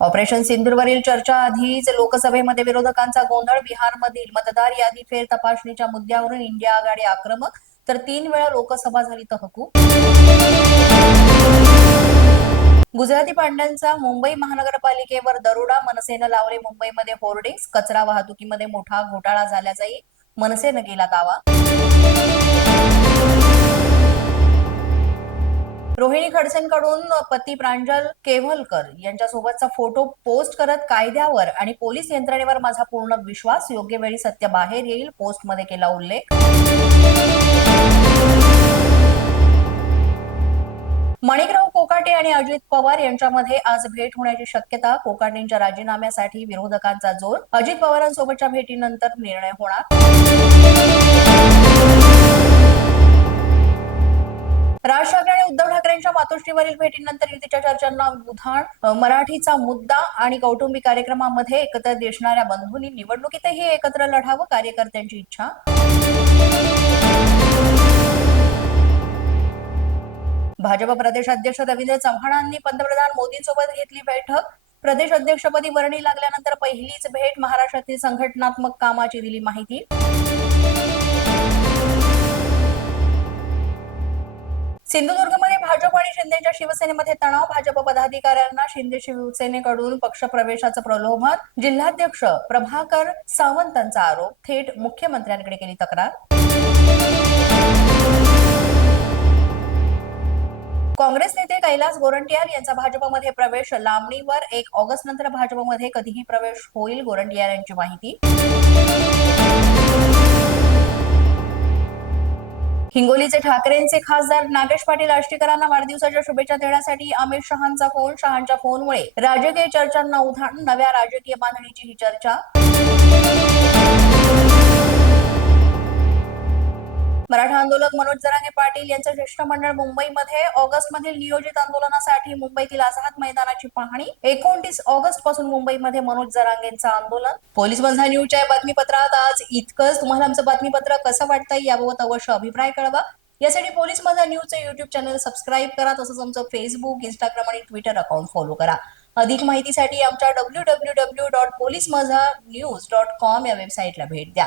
Operation सिंदूरवरील चर्चा आधीच लोकसभेमध्ये विरोधकांचा गोंधळ. बिहारमधील मतदार यादी फेर तपासणीच्या मुद्द्यावरून इंडिया आघाडी आक्रमक. तर तीन वेळा लोकसभा झाली तहकूब. गुजराती पांड्यांचा मुंबई महानगरपालिकेवर दरोडा. मनसेनं लावले मुंबईमध्ये होर्डिंग्स. कचरा वाहतुकीमध्ये मोठा घोटाळा झाल्याचाही मनसेनं केला दावा. सुनील खडसेंकडून पती प्रांजल केव्हलकर यांच्यासोबतचा फोटो पोस्ट करत कायद्यावर आणि पोलीस यंत्रणेवर माझा पूर्ण विश्वास योग्य वेळी सत्य बाहेर येईल पोस्टमध्ये केला उल्लेख. मणिकराव कोकाटे आणि अजित पवार यांच्यामध्ये आज भेट होण्याची शक्यता कोकाटेंच्या राजीनाम्यासाठी विरोधकांचा जोर अजित पवारांसोबतच्या भेटीनंतर निर्णय होणार. राज ठाकरे आणि उद्धव यांच्या मातोश्रीवरील भेटीनंतर युतीच्या चर्चांना उधाण मराठीचा मुद्दा आणि कौटुंबिक कार्यक्रमामध्ये एकत्र दिसणाऱ्या बंधूंनी निवडणुकीतही एकत्र लढावं कार्यकर्त्यांची इच्छा. भाजप प्रदेश अध्यक्ष रवींद्र चव्हाणांनी पंतप्रधान मोदींसोबत घेतली बैठक. प्रदेश अध्यक्षपदी वर्णी लागल्यानंतर पहिलीच भेट महाराष्ट्रातील संघटनात्मक कामाची दिली माहिती. सिंधुदुर्गमध्ये भाजप आणि शिंदेच्या शिवसेनेमध्ये तणाव. भाजप पदाधिकाऱ्यांना शिंदे शिवसेनेकडून पक्षप्रवेशाचं प्रलोभन. जिल्हाध्यक्ष प्रभाकर सावंतांचा आरोप. थेट मुख्यमंत्र्यांकडे केली तक्रार. काँग्रेस नेते कैलास गोरंटियार यांचा भाजपमध्ये प्रवेश. लांबणीवर एक ऑगस्ट नंतर भाजपमध्ये कधीही प्रवेश होईल गोरंटियार यांची माहिती. हिंगोलीचे ठाकरेंचे खासदार नागेश पाटील आष्टीकरांना वाढदिवसाच्या शुभेच्छा देण्यासाठी अमित शहांचा फोन शहांच्या फोनमुळे राजकीय चर्चांना उधाण नव्या राजकीय बांधणीची ही चर्चा. मराठा आंदोलक मनोज जरांगे पाटील यांचं शिष्टमंडळ मुंबईमध्ये ऑगस्ट मधील नियोजित आंदोलनासाठी मुंबईतील आझाद मैदानाची पाहणी. एकोणतीस ऑगस्टपासून मुंबईमध्ये मनोज जरांगेंचं आंदोलन. पोलीस बंधा न्यूजच्या बातमीपत्रात आज इतकंच. तुम्हाला आमचं बातमीपत्र कसं वाटतंय याबाबत अवश्य अभिप्राय कळवा. यासाठी पोलीस माझा न्यूजचं युट्यूब चॅनल सबस्क्राईब करा तसंच आमचं फेसबुक इंस्टाग्राम आणि ट्विटर अकाउंट फॉलो करा. अधिक माहितीसाठी आमच्या W W W dot police Maza news dot com या वेबसाईटला भेट द्या.